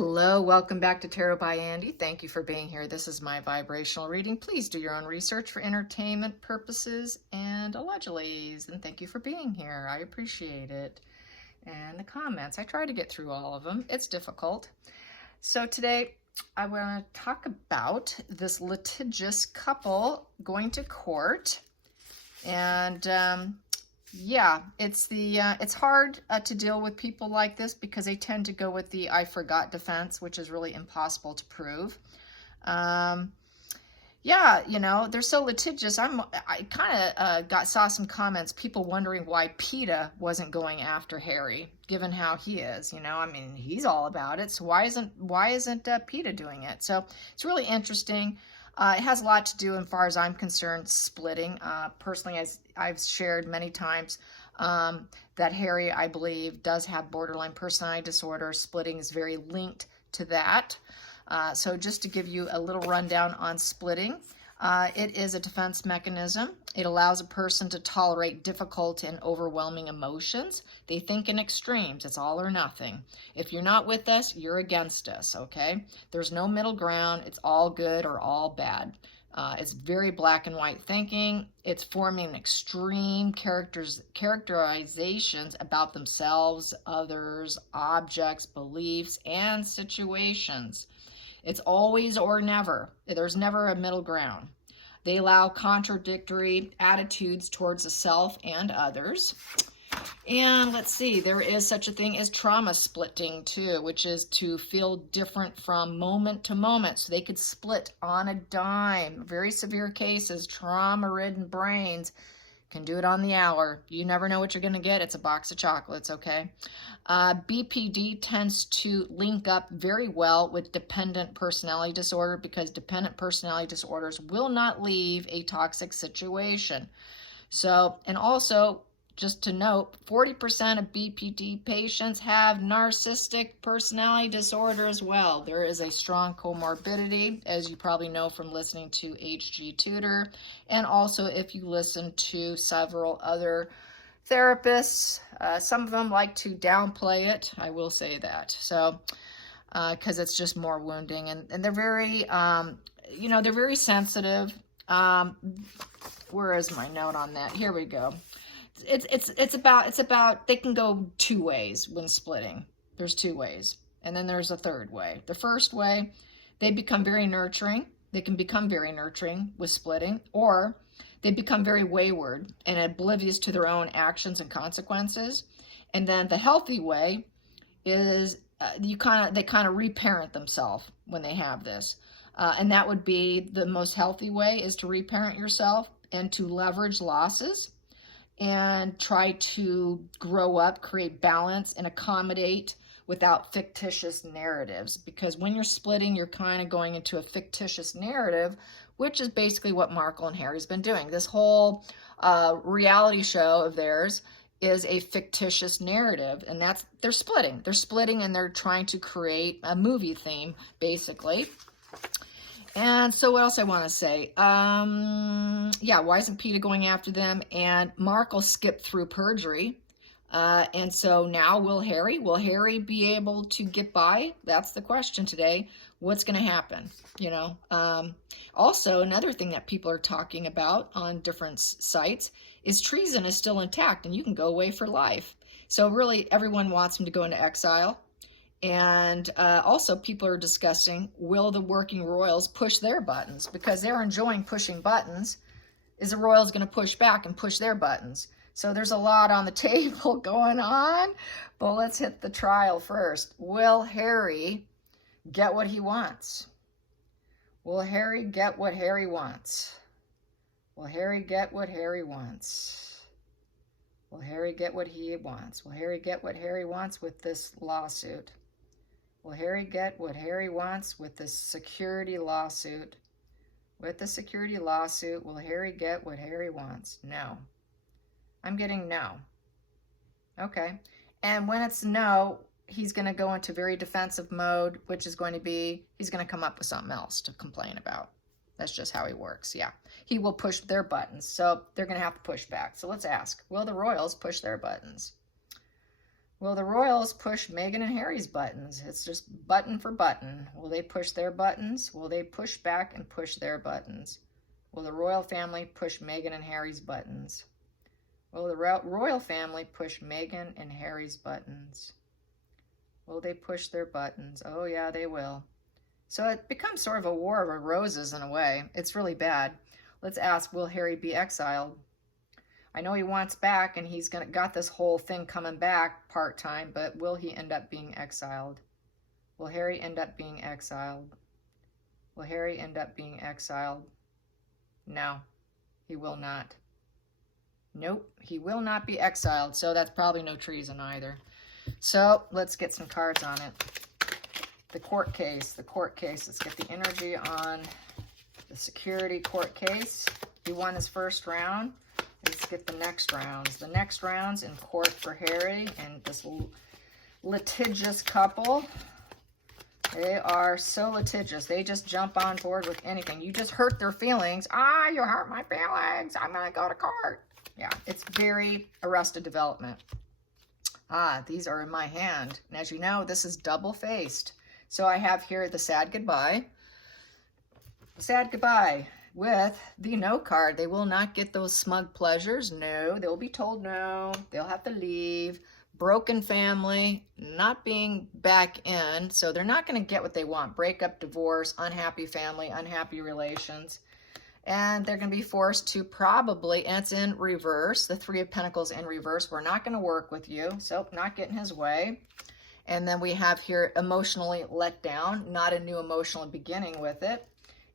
Hello, welcome back to Tarot by Andy. Thank you for being here. This is my vibrational reading. Please do your own research for entertainment purposes and allegedly. And thank you for being here. I appreciate it. And the comments, I try to get through all of them. It's difficult. So today I want to talk about this litigious couple going to court. And yeah, it's hard to deal with people like this because they tend to go with the I forgot defense, which is really impossible to prove. Yeah, you know, they're so litigious. I kind of saw some comments, people wondering why PETA wasn't going after Harry, given how he is. You know, I mean, he's all about it. So why isn't PETA doing it? So it's really interesting. It has a lot to do, as far as I'm concerned, splitting. Personally, as I've shared many times, that Harry, I believe, does have borderline personality disorder. Splitting is very linked to that. So just to give you a little rundown on splitting, it is a defense mechanism. It allows a person to tolerate difficult and overwhelming emotions. They think in extremes. It's all or nothing. If you're not with us, you're against us, okay? There's no middle ground. It's all good or all bad. It's very black and white thinking. It's forming extreme characterizations about themselves, others, objects, beliefs, and situations. It's always or never. There's never a middle ground. They allow contradictory attitudes towards the self and others. And let's see, there is such a thing as trauma splitting too, which is to feel different from moment to moment. So they could split on a dime. Very severe cases, trauma-ridden brains can do it on the hour. You never know what you're going to get. It's a box of chocolates, okay? BPD tends to link up very well with dependent personality disorder because dependent personality disorders will not leave a toxic situation. So, and also, just to note, 40% of BPD patients have narcissistic personality disorder as well. There is a strong comorbidity, as you probably know from listening to HG Tutor, and also if you listen to several other therapists. Some of them like to downplay it, I will say that. So, because it's just more wounding, and they're very, you know, they're very sensitive. Where is my note on that? Here we go. It's about they can go two ways when splitting. There's two ways, and then there's a third way. The first way, they become very nurturing. They can become very nurturing with splitting, or they become very wayward and oblivious to their own actions and consequences. And then the healthy way is they kind of reparent themselves when they have this, and that would be the most healthy way, is to reparent yourself and to leverage losses and try to grow up, create balance, and accommodate without fictitious narratives. Because when you're splitting, you're kind of going into a fictitious narrative, which is basically what Markle and Harry's been doing. This whole reality show of theirs is a fictitious narrative, and they're splitting. They're splitting, and they're trying to create a movie theme, basically. And so what else I want to say? Yeah, why isn't PETA going after them? And Markle skipped through perjury. And so now will Harry be able to get by? That's the question today. What's going to happen? You know, also another thing that people are talking about on different sites is treason is still intact and you can go away for life. So really everyone wants him to go into exile. And also people are discussing, will the working royals push their buttons? Because they're enjoying pushing buttons. Is the royals going to push back and push their buttons? So there's a lot on the table going on. But let's hit the trial first. Will Harry get what he wants? Will Harry get what Harry wants? Will Harry get what Harry wants? Will Harry get what he wants? Will Harry get what Harry wants with this lawsuit? Will Harry get what Harry wants with this security lawsuit? With the security lawsuit, will Harry get what Harry wants? No. I'm getting no. Okay. And when it's no, he's going to go into very defensive mode, which is going to be, he's going to come up with something else to complain about. That's just how he works. Yeah. He will push their buttons. So they're going to have to push back. So let's ask, will the royals push their buttons? Will the royals push Meghan and Harry's buttons? It's just button for button. Will they push their buttons? Will they push back and push their buttons? Will the royal family push Meghan and Harry's buttons? Will the royal family push Meghan and Harry's buttons? Will they push their buttons? Oh yeah, they will. So it becomes sort of a war of roses in a way. It's really bad. Let's ask, will Harry be exiled? I know he wants back, and he's got this whole thing coming back part-time, but will he end up being exiled? Will Harry end up being exiled? Will Harry end up being exiled? No, he will not. Nope, he will not be exiled, so that's probably no treason either. So let's get some cards on it. The court case, Let's get the energy on the security court case. He won his first round. Let's get the next rounds. The next rounds in court for Harry and this litigious couple. They are so litigious. They just jump on board with anything. You just hurt their feelings. You hurt my feelings. I'm going to go to court. Yeah, it's very Arrested Development. These are in my hand. And as you know, this is double-faced. So I have here the sad goodbye. Sad goodbye with the no card. They will not get those smug pleasures. No, they'll be told no. They'll have to leave. Broken family, not being back in. So they're not going to get what they want. Breakup, divorce, unhappy family, unhappy relations. And they're going to be forced to probably, and it's in reverse, the Three of Pentacles in reverse. We're not going to work with you. So not getting his way. And then we have here emotionally let down, not a new emotional beginning with it.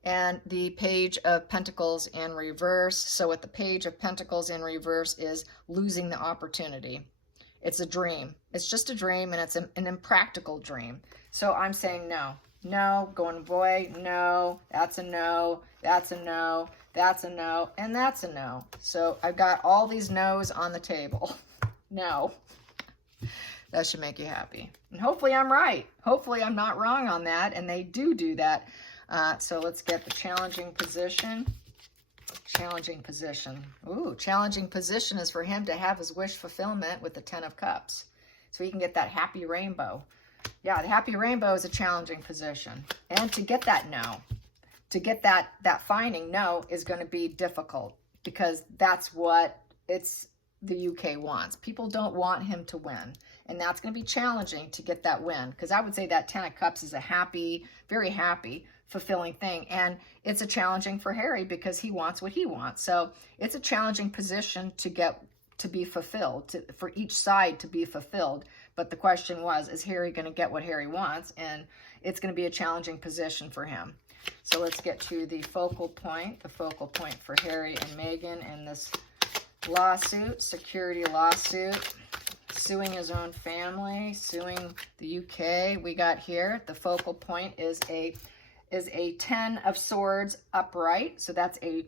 And the Page of Pentacles in reverse. So with the Page of Pentacles in reverse is losing the opportunity. It's a dream. It's just a dream, and it's an impractical dream. So I'm saying no. No, going boy, no, that's a no, that's a no, that's a no, and that's a no. So I've got all these no's on the table. No. That should make you happy. And hopefully I'm right. Hopefully I'm not wrong on that, and they do that. So let's get the challenging position. Challenging position. Ooh, challenging position is for him to have his wish fulfillment with the Ten of Cups. So he can get that happy rainbow. Yeah, the happy rainbow is a challenging position. And to get that no, to get that finding no is going to be difficult, because that's what the UK wants. People don't want him to win. And that's going to be challenging to get that win, because I would say that Ten of Cups is a happy, very happy, fulfilling thing. And it's a challenging for Harry because he wants what he wants. So it's a challenging position to get to be fulfilled, for each side to be fulfilled. But the question was, is Harry going to get what Harry wants? And it's going to be a challenging position for him. So let's get to the focal point for Harry and Meghan in this lawsuit, security lawsuit, suing his own family, suing the UK. We got here, the focal point is a 10 of Swords upright. So that's a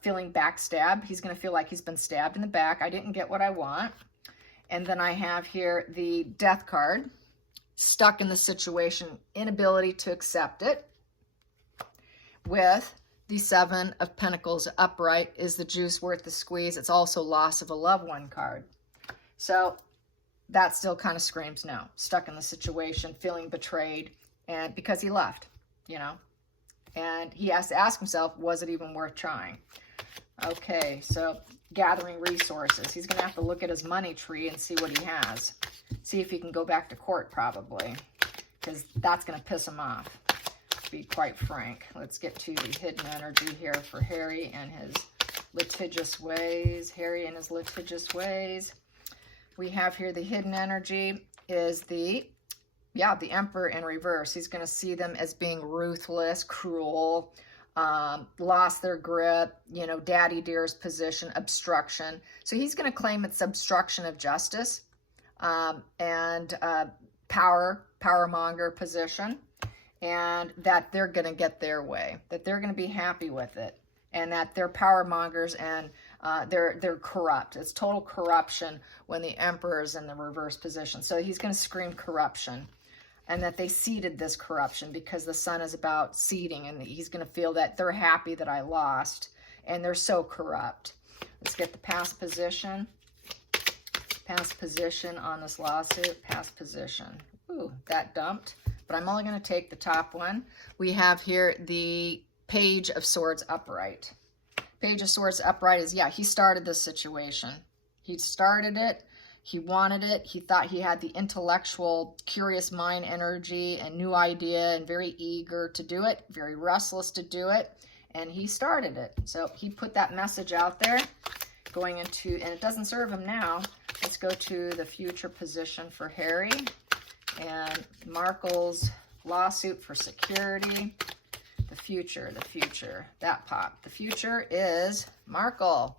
feeling backstab. He's going to feel like he's been stabbed in the back. I didn't get what I want. And then I have here the Death card, stuck in the situation, inability to accept it. With the Seven of Pentacles upright, is the juice worth the squeeze? It's also loss of a loved one card. So that still kind of screams no. Stuck in the situation, feeling betrayed, and because he left, you know. And he has to ask himself, was it even worth trying? Okay, so gathering resources. He's going to have to look at his money tree and see what he has. See if he can go back to court, probably, because that's going to piss him off, to be quite frank. Let's get to the hidden energy here for Harry and his litigious ways. Harry and his litigious ways. We have here the hidden energy is the Emperor in reverse. He's going to see them as being ruthless, cruel, lost their grip, you know, daddy dear's position, obstruction. So he's going to claim it's obstruction of justice, and powermonger position, and that they're going to get their way, that they're going to be happy with it, and that they're powermongers and they're corrupt. It's total corruption when the Emperor is in the reverse position. So he's going to scream corruption, and that they seeded this corruption because the sun is about seeding, and he's going to feel that they're happy that I lost, and they're so corrupt. Let's get the past position. Past position on this lawsuit, past position. Ooh, that dumped, but I'm only going to take the top one. We have here the Page of Swords upright. Page of Swords upright is, yeah, he started this situation. He started it. He wanted it. He thought he had the intellectual, curious mind energy and new idea and very eager to do it, very restless to do it, and he started it. So he put that message out there going into, and it doesn't serve him now. Let's go to the future position for Harry and Markle's lawsuit for security. The future, that popped. The future is Markle.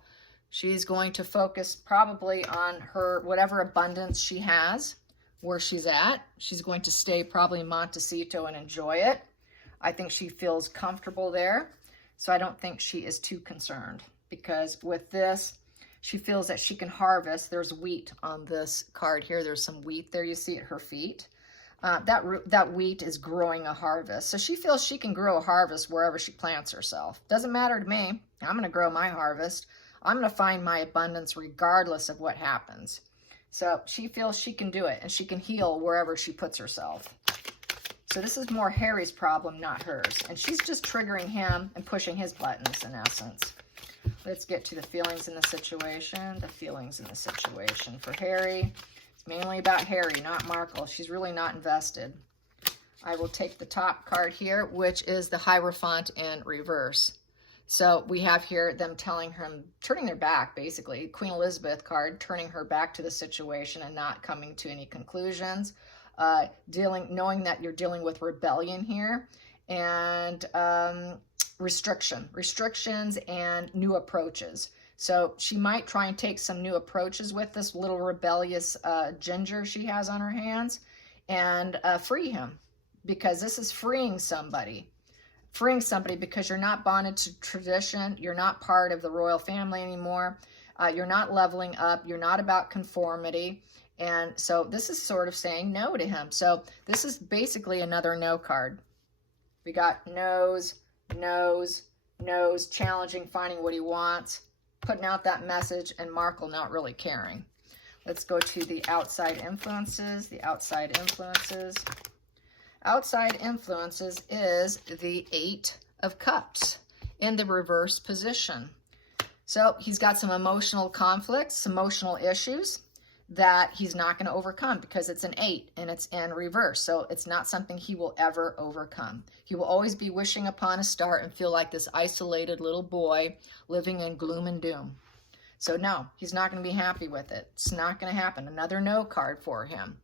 She's going to focus probably on her, whatever abundance she has, where she's at. She's going to stay probably in Montecito and enjoy it. I think she feels comfortable there. So I don't think she is too concerned, because with this, she feels that she can harvest. There's wheat on this card here. There's some wheat there you see at her feet. That wheat is growing a harvest. So she feels she can grow a harvest wherever she plants herself. Doesn't matter to me. I'm going to grow my harvest. I'm going to find my abundance regardless of what happens. So she feels she can do it, and she can heal wherever she puts herself. So this is more Harry's problem, not hers. And she's just triggering him and pushing his buttons in essence. Let's get to the feelings in the situation. The feelings in the situation for Harry. It's mainly about Harry, not Markle. She's really not invested. I will take the top card here, which is the Hierophant in reverse. So we have here them telling him, turning their back, basically. Queen Elizabeth card, turning her back to the situation and not coming to any conclusions. Knowing that you're dealing with rebellion here, and restrictions and new approaches. So she might try and take some new approaches with this little rebellious ginger she has on her hands, and free him, because this is freeing somebody. Freeing somebody because you're not bonded to tradition. You're not part of the royal family anymore. You're not leveling up. You're not about conformity. And so this is sort of saying no to him. So this is basically another no card. We got no's, challenging, finding what he wants, putting out that message, and Markle not really caring. Let's go to the outside influences. The outside influences. Outside influences is the 8 of Cups in the reverse position. So he's got some emotional conflicts, some emotional issues that he's not going to overcome, because it's an 8 and it's in reverse. So it's not something he will ever overcome. He will always be wishing upon a star and feel like this isolated little boy living in gloom and doom. So no, he's not going to be happy with it. It's not going to happen. Another no card for him.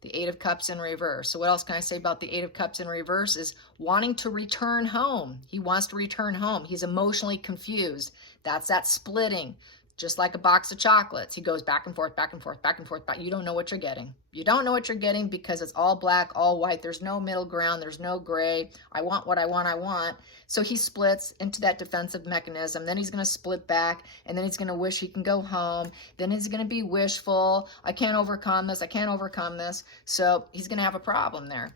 The 8 of Cups in reverse. So what else can I say about the 8 of Cups in reverse is wanting to return home. He wants to return home. He's emotionally confused. That's that splitting. Just like a box of chocolates. He goes back and forth, back and forth, back and forth. You don't know what you're getting. You don't know what you're getting because it's all black, all white. There's no middle ground. There's no gray. I want what I want. So he splits into that defensive mechanism. Then he's going to split back, and then he's going to wish he can go home. Then he's going to be wishful. I can't overcome this. I can't overcome this. So he's going to have a problem there.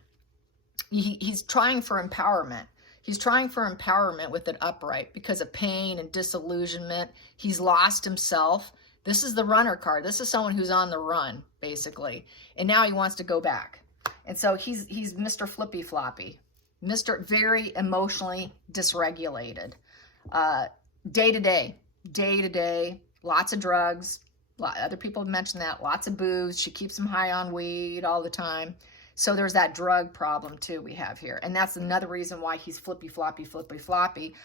He's trying for empowerment. He's trying for empowerment with it upright because of pain and disillusionment. He's lost himself. This is the runner card. This is someone who's on the run, basically. And now he wants to go back. And so he's Mr. Flippy Floppy, Mr. very emotionally dysregulated. Day to day, lots of drugs. Other people have mentioned that. Lots of booze. She keeps him high on weed all the time. So there's that drug problem too we have here. And that's another reason why he's flippy floppy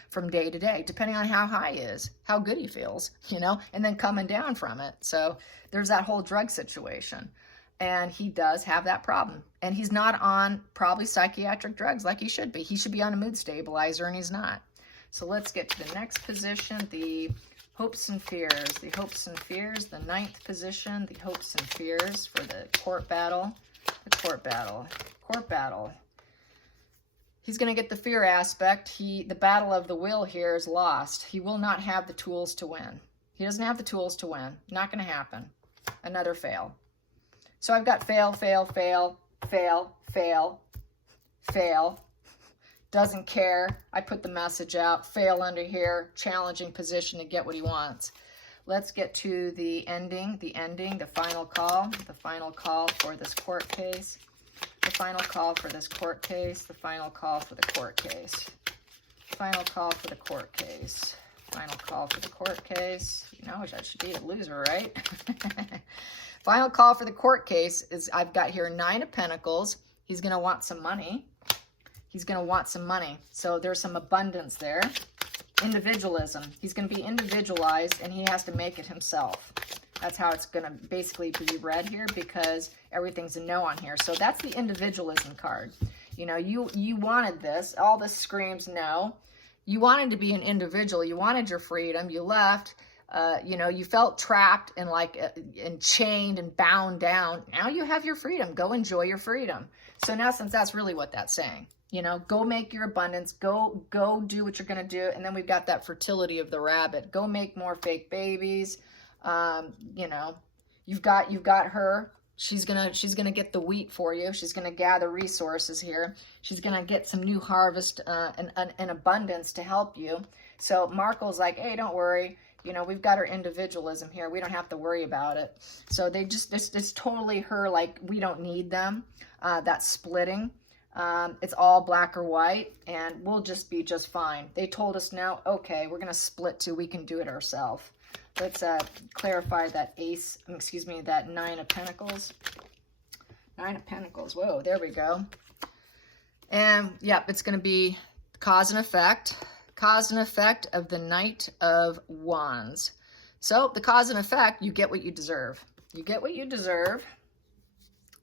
from day to day, depending on how high he is, how good he feels, and then coming down from it. So there's that whole drug situation. And he does have that problem. And he's not on probably psychiatric drugs like he should be. He should be on a mood stabilizer, and he's not. So let's get to the next position, the hopes and fears. The hopes and fears, the 9th position, the hopes and fears for the court battle. The court battle. He's going to get the fear aspect. The battle of the will here is lost. He will not have the tools to win. He doesn't have the tools to win. Not going to happen. Another fail. So I've got fail. Doesn't care. I put the message out. Fail under here. Challenging position to get what he wants. let's get to the ending, the final call for this court case, the final call for this court case, the final call for the court case, final call for the court case, final call for the court case. You know, that should be a loser, right? Final call for the court case is, I've got here 9 of Pentacles. He's going to want some money. He's going to want some money. So there's some abundance there. Individualism. He's going to be individualized, and he has to make it himself. That's how it's going to basically be read here, because everything's a no on here. So that's the individualism card. You know, you wanted this. All this screams no. You wanted to be an individual. You wanted your freedom. You left. You know, you felt trapped and and chained and bound down. Now you have your freedom. Go enjoy your freedom. So in essence, that's really what that's saying. You know, go make your abundance. Go do what you're going to do. And then we've got that fertility of the rabbit. Go make more fake babies. You know, you've got her. She's gonna get the wheat for you. She's gonna gather resources here. She's gonna get some new harvest and abundance to help you. So Markle's like, hey, don't worry. You know, we've got her individualism here. We don't have to worry about it. So they just, it's totally her, like, we don't need them. That's splitting. It's all black or white, and we'll just be just fine. They told us now, okay, we're going to split too. We can do it ourselves. Let's clarify that that 9 of Pentacles. 9 of Pentacles. Whoa, there we go. And, yep, it's going to be cause and effect. Cause and effect of the Knight of Wands. So the cause and effect, you get what you deserve. You get what you deserve.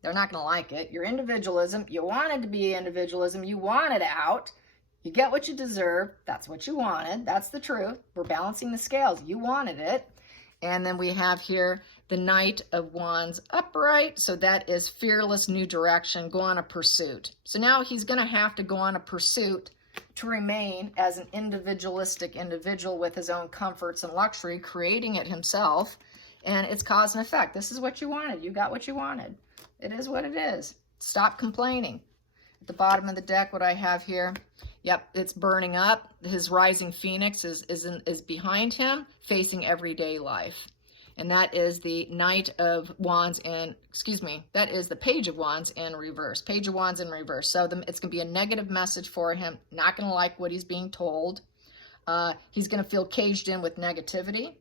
They're not going to like it. Your individualism, you wanted to be individualism. You wanted out. You get what you deserve. That's what you wanted. That's the truth. We're balancing the scales. You wanted it. And then we have here the Knight of Wands upright. So that is fearless, new direction, go on a pursuit. So now he's going to have to go on a pursuit to remain as an individualistic individual with his own comforts and luxury, creating it himself. And it's cause and effect. This is what you wanted. You got what you wanted. It is what it is. Stop complaining. At the bottom of the deck, what I have here, yep, it's burning up. His rising phoenix is behind him, facing everyday life. And that is the Knight of Wands in, that is the Page of Wands in reverse. Page of Wands in reverse. So it's going to be a negative message for him. Not going to like what he's being told. He's going to feel caged in with negativity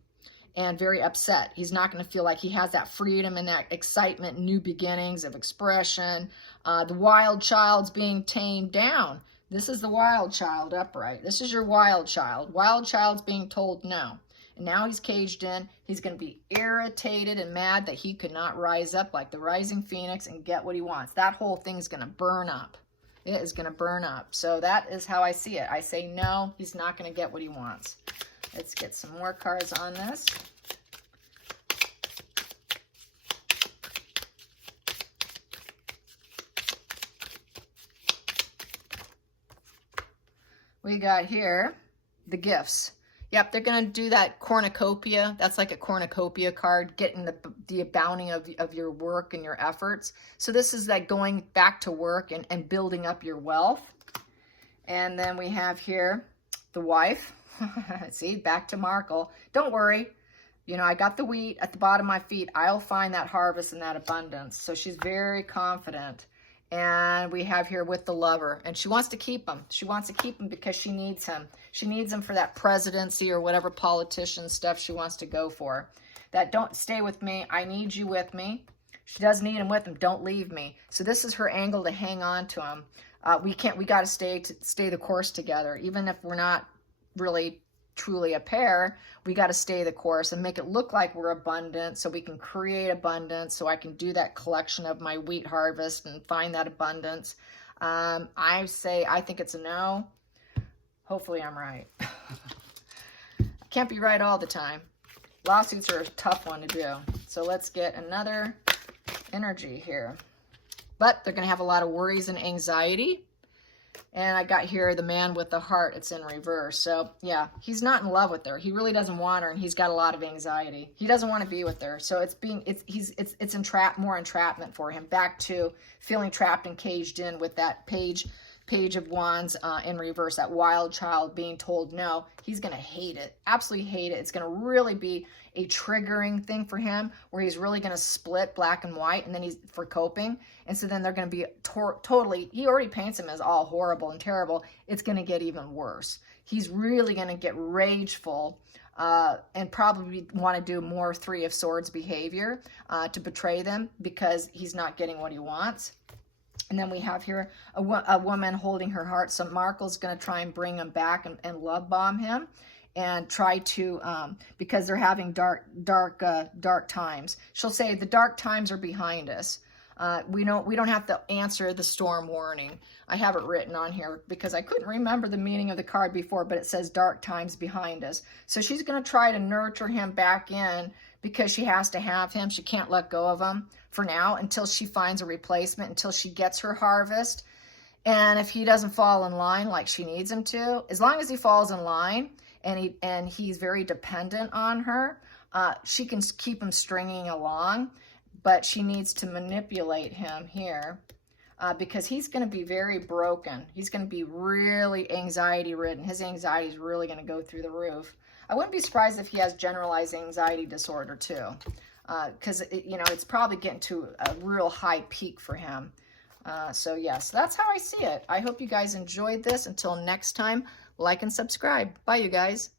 and very upset. He's not going to feel like he has that freedom and that excitement, new beginnings of expression. The wild child's being tamed down. This is the wild child upright. This is your wild child. Wild child's being told no. And now he's caged in. He's going to be irritated and mad that he could not rise up like the rising phoenix and get what he wants. That whole thing's going to burn up. It is going to burn up. So that is how I see it. I say no, he's not going to get what he wants. Let's get some more cards on this. We got here the gifts. Yep, they're going to do that cornucopia. That's like a cornucopia card, getting the abounding of your work and your efforts. So this is like going back to work and building up your wealth. And then we have here the wife. See, back to Markle. Don't worry. You know, I got the wheat at the bottom of my feet. I'll find that harvest and that abundance. So she's very confident. And we have here with the lover. And she wants to keep him. She wants to keep him because she needs him. She needs him for that presidency or whatever politician stuff she wants to go for. That don't stay with me. I need you with me. She does need him with him. Don't leave me. So this is her angle to hang on to him. We got to stay the course together. Even if we're not really truly a pair, we got to stay the course and make it look like we're abundant so we can create abundance, so I can do that collection of my wheat harvest and find that abundance. I think it's a no. Hopefully I'm right. I can't be right all the time. Lawsuits are a tough one to do. So let's get another energy here. But they're going to have a lot of worries and anxiety. And I got here the man with the heart. It's in reverse. So yeah, he's not in love with her. He really doesn't want her, and he's got a lot of anxiety. He doesn't want to be with her. So it's more entrapment for him. Back to feeling trapped and caged in with that Page Page of Wands in reverse, that wild child being told no, he's going to hate it, absolutely hate it. It's going to really be a triggering thing for him, where he's really going to split black and white, and then he's for coping. And so then they're going to be totally, he already paints him as all horrible and terrible. It's going to get even worse. He's really going to get rageful and probably want to do more Three of Swords behavior to betray them, because he's not getting what he wants. And then we have here a woman holding her heart. So Markle's going to try and bring him back and love bomb him, and try to, because they're having dark times. She'll say the dark times are behind us. We don't have to answer the storm warning. I have it written on here because I couldn't remember the meaning of the card before, but it says dark times behind us. So she's going to try to nurture him back in, because she has to have him. She can't let go of him for now until she finds a replacement, until she gets her harvest. And if he doesn't fall in line like she needs him to, as long as he falls in line and he's very dependent on her, she can keep him stringing along. But she needs to manipulate him here because he's going to be very broken. He's going to be really anxiety-ridden. His anxiety is really going to go through the roof. I wouldn't be surprised if he has generalized anxiety disorder too, because it's probably getting to a real high peak for him. So yes, that's how I see it. I hope you guys enjoyed this. Until next time, like and subscribe. Bye, you guys.